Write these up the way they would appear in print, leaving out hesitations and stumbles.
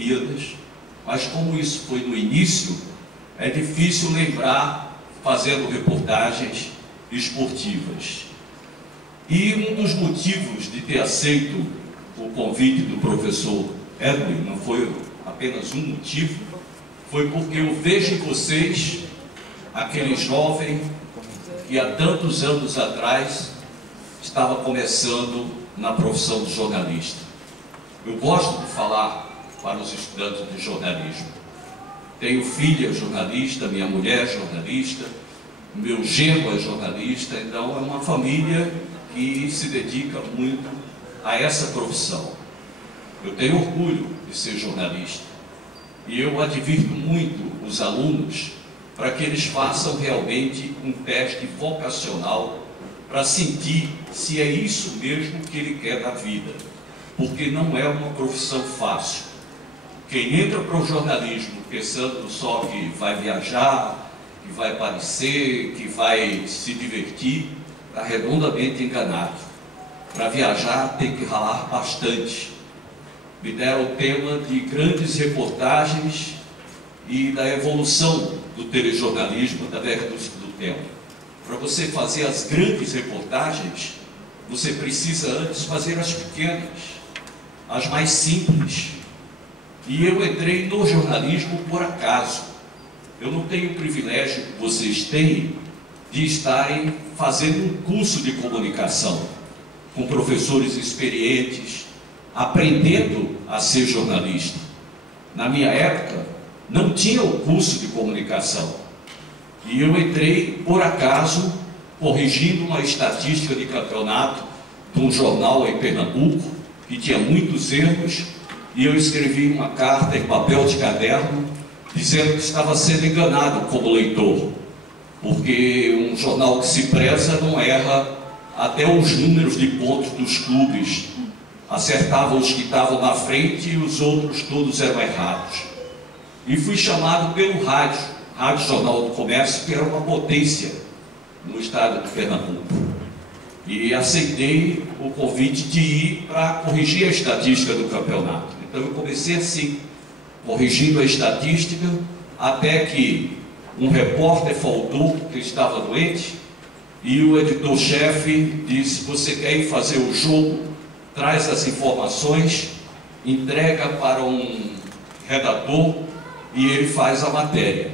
Olimpíadas, mas como isso foi no início, é difícil lembrar fazendo reportagens esportivas. E um dos motivos de ter aceito o convite do professor Edwin, não foi apenas um motivo, foi porque eu vejo em vocês aquele jovem que há tantos anos atrás estava começando na profissão de jornalista. Eu gosto de falar para os estudantes de jornalismo. Tenho filha jornalista, minha mulher jornalista, meu genro é jornalista, então é uma família que se dedica muito a essa profissão. Eu tenho orgulho de ser jornalista e eu advirto muito os alunos para que eles façam realmente um teste vocacional para sentir se é isso mesmo que ele quer da vida, porque não é uma profissão fácil. Quem entra para o jornalismo pensando só que vai viajar, que vai aparecer, que vai se divertir, está redondamente enganado. Para viajar tem que ralar bastante. Me deram o tema de grandes reportagens e da evolução do telejornalismo através do tempo. Para você fazer as grandes reportagens, você precisa antes fazer as pequenas, as mais simples. E eu entrei no jornalismo por acaso. Eu não tenho o privilégio que vocês têm de estarem fazendo um curso de comunicação com professores experientes, aprendendo a ser jornalista. Na minha época, não tinha o curso de comunicação. E eu entrei, por acaso, corrigindo uma estatística de campeonato de um jornal em Pernambuco, que tinha muitos erros, e eu escrevi uma carta em papel de caderno, dizendo que estava sendo enganado como leitor, porque um jornal que se preza não erra até os números de pontos dos clubes. Acertava os que estavam na frente e os outros todos eram errados. E fui chamado pelo Rádio Jornal do Comércio, que era uma potência no estado de Pernambuco. E aceitei o convite de ir para corrigir a estatística do campeonato. Então eu comecei assim, corrigindo a estatística, até que um repórter faltou, que estava doente, e o editor-chefe disse: você quer ir fazer o jogo, traz as informações, entrega para um redator e ele faz a matéria.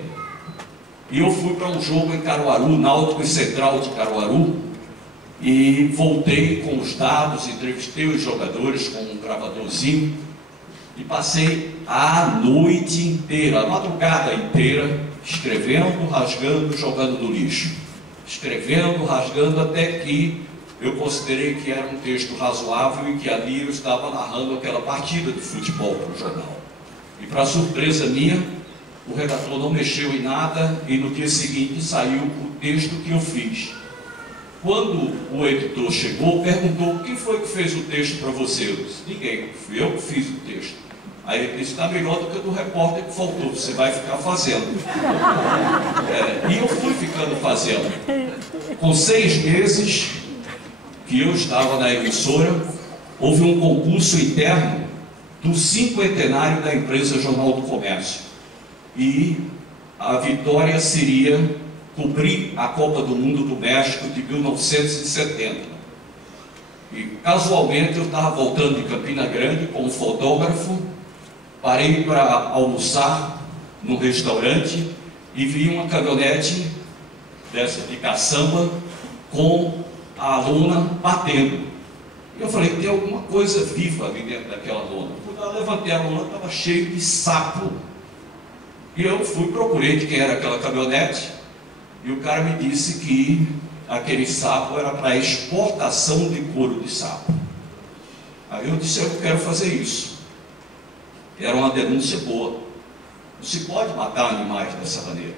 E eu fui para um jogo em Caruaru, Náutico e Central de Caruaru, e voltei com os dados, entrevistei os jogadores com um gravadorzinho e passei a noite inteira, a madrugada inteira, escrevendo, rasgando, jogando no lixo. Escrevendo, rasgando, até que eu considerei que era um texto razoável e que ali eu estava narrando aquela partida de futebol para o jornal. E para surpresa minha, o redator não mexeu em nada e no dia seguinte saiu o texto que eu fiz. Quando o editor chegou, perguntou: quem foi que fez o texto para você? Eu disse: ninguém, fui eu que fiz o texto. Aí ele disse: está melhor do que o do repórter que faltou, você vai ficar fazendo. E eu fui ficando fazendo. Com 6 meses que eu estava na emissora, houve um concurso interno do 50º da empresa Jornal do Comércio. E a vitória seria cobrir a Copa do Mundo do México de 1970. E casualmente eu estava voltando de Campina Grande como fotógrafo, parei para almoçar num restaurante e vi uma caminhonete dessa de caçamba com a lona batendo. E eu falei: tem alguma coisa viva ali dentro daquela lona. Quando eu levantei a lona, estava cheio de sapo. E eu fui, procurei de quem era aquela caminhonete, e o cara me disse que aquele sapo era para exportação de couro de sapo. Aí eu disse: eu quero fazer isso. Era uma denúncia boa. Não se pode matar animais dessa maneira.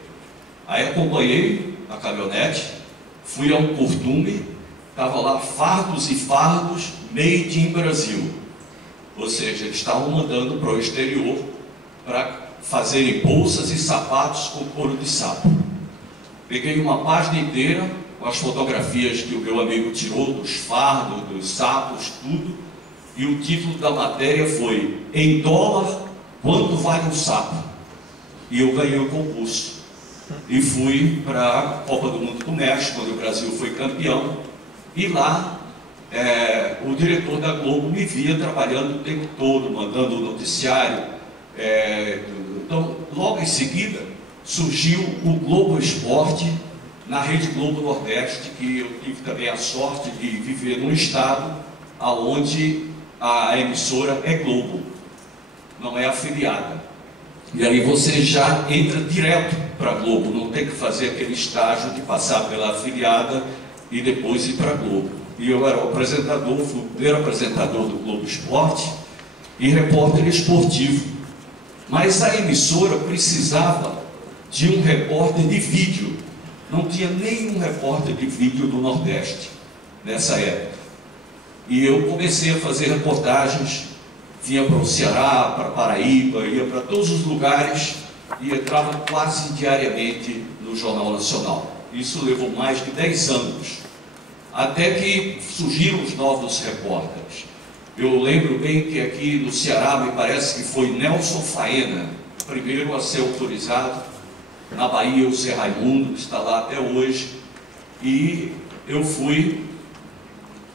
Aí acompanhei a caminhonete, fui a um curtume, estava lá fardos e fardos, made in Brasil. Ou seja, eles estavam mandando para o exterior para fazerem bolsas e sapatos com couro de sapo. Peguei uma página inteira com as fotografias que o meu amigo tirou dos fardos, dos sapos, tudo, e o título da matéria foi: em dólar, quanto vale um sapo? E eu ganhei o concurso. E fui para a Copa do Mundo do México, quando o Brasil foi campeão. E lá, o diretor da Globo me via trabalhando o tempo todo, mandando o noticiário. Então, logo em seguida, surgiu o Globo Esporte na Rede Globo Nordeste, que eu tive também a sorte de viver num estado onde a emissora é Globo, não é afiliada. E aí você já entra direto para a Globo, não tem que fazer aquele estágio de passar pela afiliada e depois ir para a Globo. E eu era o apresentador, fui o primeiro apresentador do Globo Esporte e repórter esportivo. Mas a emissora precisava de um repórter de vídeo. Não tinha nenhum repórter de vídeo do Nordeste nessa época. E eu comecei a fazer reportagens, vinha para o Ceará, para Paraíba, ia para todos os lugares e entrava quase diariamente no Jornal Nacional. Isso levou mais de 10 anos, até que surgiram os novos repórteres. Eu lembro bem que aqui no Ceará, me parece que foi Nelson Faena, primeiro a ser autorizado. Na Bahia, o Zé Raimundo, que está lá até hoje. E eu fui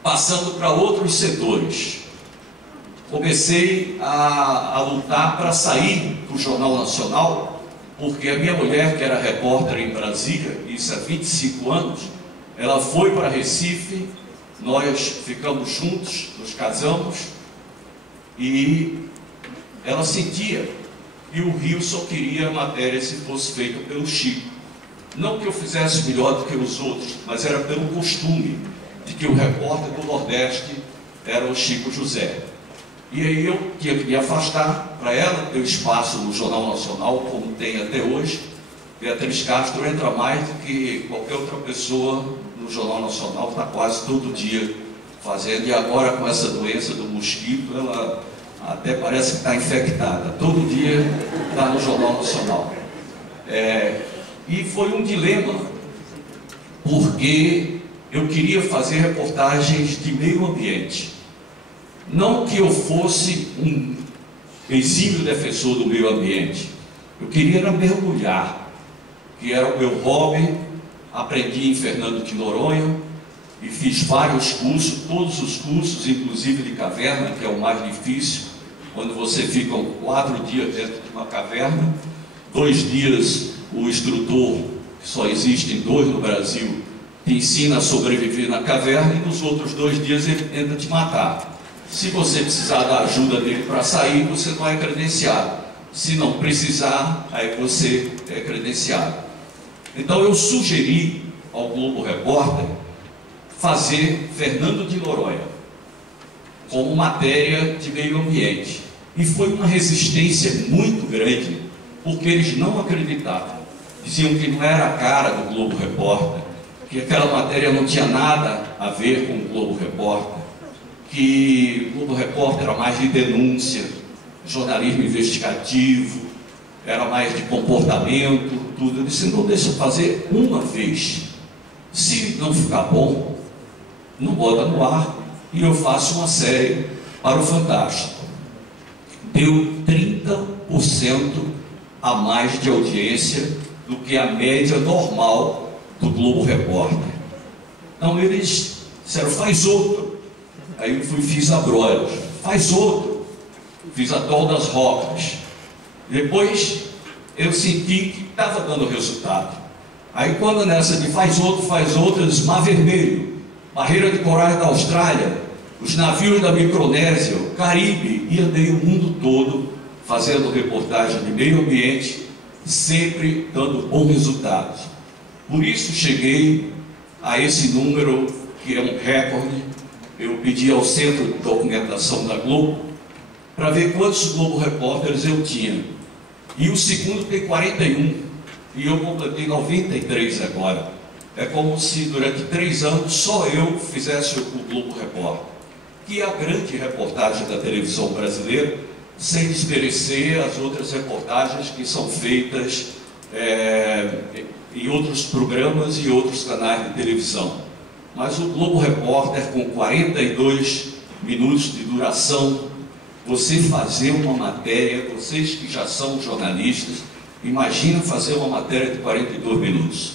passando para outros setores. Comecei a lutar para sair do Jornal Nacional, porque a minha mulher, que era repórter em Brasília, isso há 25 anos, ela foi para Recife, nós ficamos juntos, nos casamos, e ela sentia que o Rio só queria matéria se fosse feita pelo Chico. Não que eu fizesse melhor do que os outros, mas era pelo costume de que o repórter do Nordeste era o Chico José. E aí eu tinha que me afastar para ela ter espaço no Jornal Nacional, como tem até hoje. Beatriz Castro entra mais do que qualquer outra pessoa no Jornal Nacional, está quase todo dia fazendo. E agora, com essa doença do mosquito, ela até parece que está infectada. Todo dia está no Jornal Nacional. E foi um dilema, porque eu queria fazer reportagens de meio ambiente. Não que eu fosse um exímio defensor do meio ambiente. Eu queria era mergulhar, que era o meu hobby. Aprendi em Fernando de Noronha e fiz vários cursos, todos os cursos, inclusive de caverna, que é o mais difícil, quando você fica 4 dias dentro de uma caverna. 2 dias o instrutor, que só existem 2 no Brasil, te ensina a sobreviver na caverna, e nos outros 2 dias ele tenta te matar. Se você precisar da ajuda dele para sair, você não é credenciado. Se não precisar, aí você é credenciado. Então eu sugeri ao Globo Repórter fazer Fernando de Noronha como matéria de meio ambiente. E foi uma resistência muito grande, porque eles não acreditavam. Diziam que não era a cara do Globo Repórter, que aquela matéria não tinha nada a ver com o Globo Repórter, que o Globo Repórter era mais de denúncia, jornalismo investigativo, era mais de comportamento, tudo. Eu disse, não, deixa eu fazer uma vez. Se não ficar bom, não bota no ar, e eu faço uma série para o Fantástico. Deu 30% a mais de audiência do que a média normal do Globo Repórter. Então eles disseram, faz outro. Aí eu fiz a Broilers, faz outro. Fiz a Tol das Rocas. Depois eu senti que estava dando resultado. Aí quando nessa de faz outro, eu disse, Mar Vermelho, Barreira de Corais da Austrália, os navios da Micronésia, o Caribe, e andei o mundo todo fazendo reportagem de meio ambiente, sempre dando bons resultados. Por isso cheguei a esse número, que é um recorde. Eu pedi ao Centro de Documentação da Globo para ver quantos Globo Repórteres eu tinha. E o segundo tem 41, e eu completei 93 agora. É como se durante 3 anos só eu fizesse o Globo Repórter, que é a grande reportagem da televisão brasileira, sem desmerecer as outras reportagens que são feitas em outros programas e outros canais de televisão. Mas o Globo Repórter, com 42 minutos de duração, você fazer uma matéria, vocês que já são jornalistas, imagina fazer uma matéria de 42 minutos.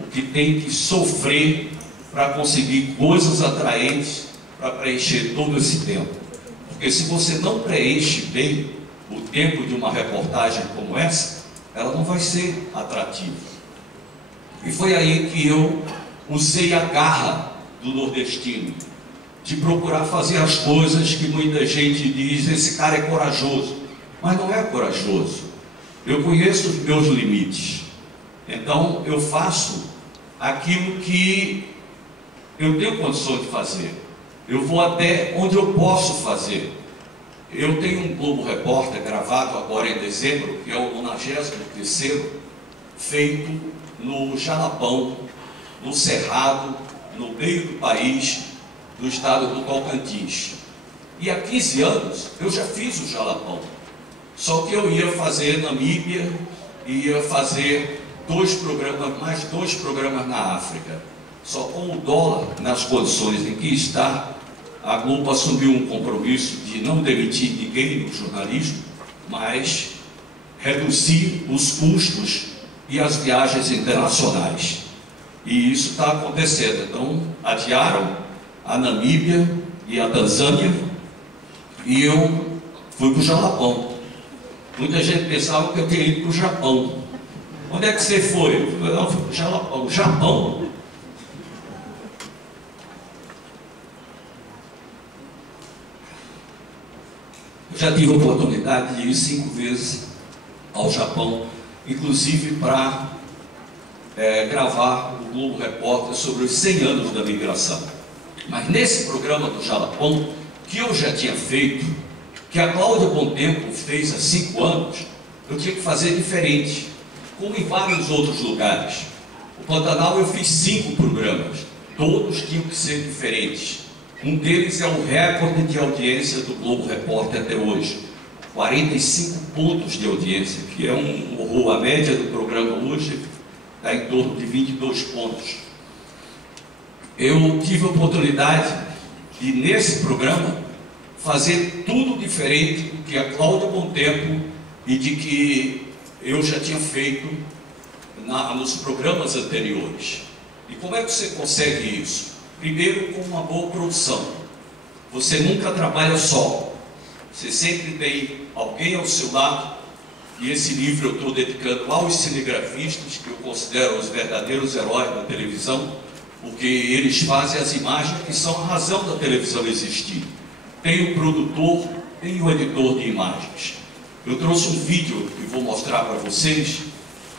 O que tem que sofrer para conseguir coisas atraentes para preencher todo esse tempo. Porque se você não preenche bem o tempo de uma reportagem como essa, ela não vai ser atrativa. E foi aí que eu usei a garra do nordestino, de procurar fazer as coisas que muita gente diz, esse cara é corajoso. Mas não é corajoso. Eu conheço os meus limites. Então eu faço aquilo que eu tenho condição de fazer. Eu vou até onde eu posso fazer. Eu tenho um Globo Repórter gravado agora em dezembro, que é o 93º, feito no Jalapão, no Cerrado, no meio do país, do estado do Tocantins. E há 15 anos eu já fiz o Jalapão. Só que eu ia fazer Namíbia, ia fazer mais dois programas na África. Só com o dólar nas condições em que está, a Globo assumiu um compromisso de não demitir ninguém no jornalismo, mas reduzir os custos e as viagens internacionais. E isso está acontecendo. Então, adiaram a Namíbia e a Tanzânia, e eu fui para o Jalapão. Muita gente pensava que eu tinha ido para o Japão. Onde é que você foi? Eu fui para o Jalapão. Japão? Eu já tive a oportunidade de ir 5 vezes ao Japão, inclusive para gravar o Globo Repórter sobre os 100 anos da migração. Mas nesse programa do Jalapão, que eu já tinha feito, que a Cláudia Bom Tempo fez há 5 anos, eu tinha que fazer diferente, como em vários outros lugares. O Pantanal eu fiz 5 programas, todos tinham que ser diferentes. Um deles é o recorde de audiência do Globo Repórter até hoje, 45 pontos de audiência, que é um horror. A média do programa hoje está em torno de 22 pontos. Eu tive a oportunidade de, nesse programa, fazer tudo diferente do que a Cláudia Bom Tempo e de que eu já tinha feito nos programas anteriores. E como é que você consegue isso? Primeiro, com uma boa produção. Você nunca trabalha só. Você sempre tem alguém ao seu lado. E esse livro eu estou dedicando aos cinegrafistas, que eu considero os verdadeiros heróis da televisão, porque eles fazem as imagens que são a razão da televisão existir. Tem o produtor, tem o editor de imagens. Eu trouxe um vídeo que vou mostrar para vocês,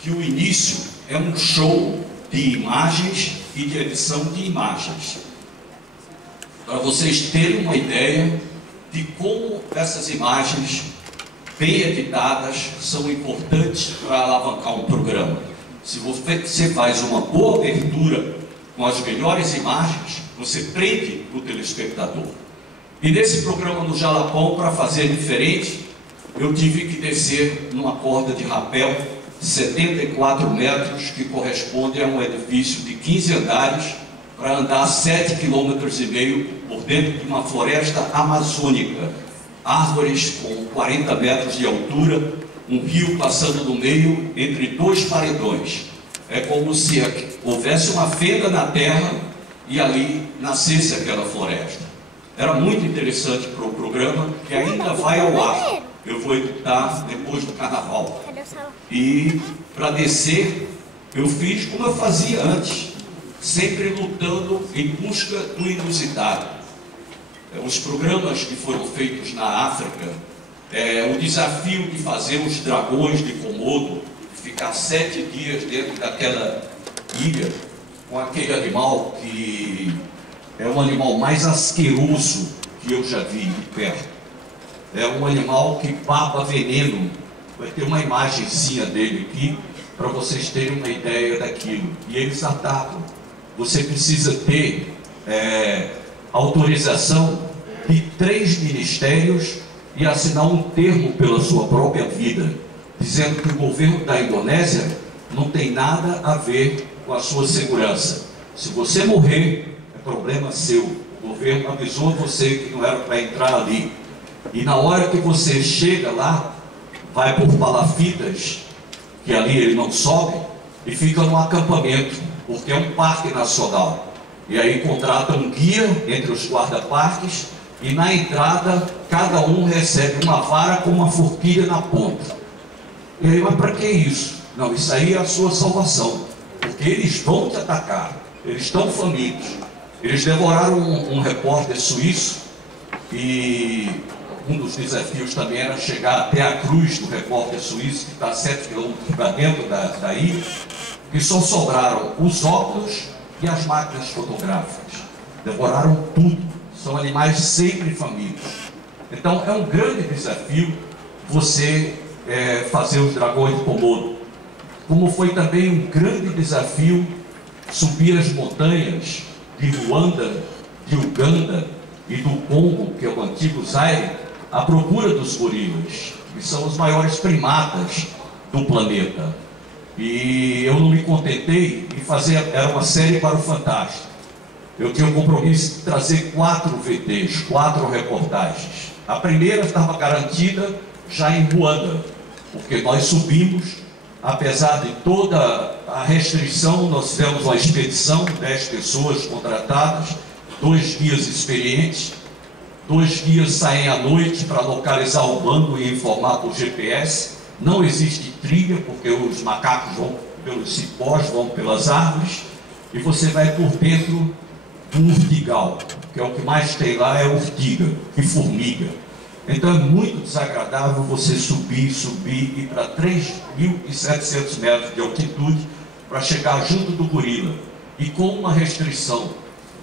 que o início é um show de imagens e de edição de imagens, para vocês terem uma ideia de como essas imagens bem editadas são importantes para alavancar um programa. Se você faz uma boa abertura com as melhores imagens, você prende o telespectador. E nesse programa no Jalapão, para fazer diferente, eu tive que descer numa corda de rapel 74 metros, que corresponde a um edifício de 15 andares, para andar 7,5 km por dentro de uma floresta amazônica. Árvores com 40 metros de altura, um rio passando no meio entre 2 paredões. É como se houvesse uma fenda na terra e ali nascesse aquela floresta. Era muito interessante para o programa, que ainda vai ao ar. Eu vou editar depois do carnaval. E para descer, eu fiz como eu fazia antes, sempre lutando em busca do inusitado. Os programas que foram feitos na África, o desafio de fazer os dragões de Komodo, ficar 7 dias dentro daquela ilha, com aquele animal que é o animal mais asqueroso que eu já vi de perto. É um animal que baba veneno. Vai ter uma imagenzinha dele aqui, para vocês terem uma ideia daquilo. E eles atacam. Você precisa ter autorização de 3 ministérios e assinar um termo pela sua própria vida, dizendo que o governo da Indonésia não tem nada a ver com a sua segurança. Se você morrer, é problema seu. O governo avisou você que não era para entrar ali. E na hora que você chega lá, vai por palafitas, que ali ele não sobe, e fica no acampamento, porque é um parque nacional. E aí contrata um guia entre os guarda-parques, e na entrada cada um recebe uma vara com uma forquilha na ponta. E aí, mas para que isso? Não, isso aí é a sua salvação, porque eles vão te atacar, eles estão famintos. Eles devoraram um repórter suíço, e um dos desafios também era chegar até a cruz do repórter suíço, que está a 7 quilômetros para dentro da ilha, e só sobraram os óculos e as máquinas fotográficas. Devoraram tudo, são animais sempre famintos. Então é um grande desafio você fazer os dragões de Komodo. Como foi também um grande desafio subir as montanhas de Ruanda, de Uganda e do Congo, que é o antigo Zaire, à procura dos gorilas, que são os maiores primatas do planeta. E eu não me contentei em fazer, era uma série para o Fantástico. Eu tinha o compromisso de trazer 4 VTs, 4 reportagens. A primeira estava garantida já em Ruanda, porque nós subimos, apesar de toda a restrição, nós fizemos uma expedição, 10 pessoas contratadas, 2 guias experientes, 2 guias saem à noite para localizar o bando e informar por GPS. Não existe trilha, porque os macacos vão pelos cipós, vão pelas árvores, e você vai por dentro do urtigal, que é o que mais tem lá, é urtiga e formiga. Então é muito desagradável você subir e ir para 3.700 metros de altitude para chegar junto do gorila. E com uma restrição,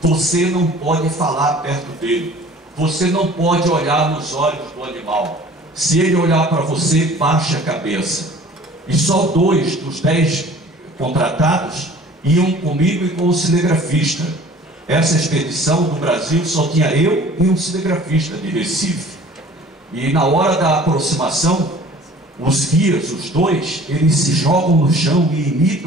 você não pode falar perto dele, você não pode olhar nos olhos do animal. Se ele olhar para você, baixe a cabeça. E só 2 dos 10 contratados iam comigo e com o cinegrafista. Essa expedição do Brasil só tinha eu e um cinegrafista de Recife. E na hora da aproximação, os guias, os 2, eles se jogam no chão e imitam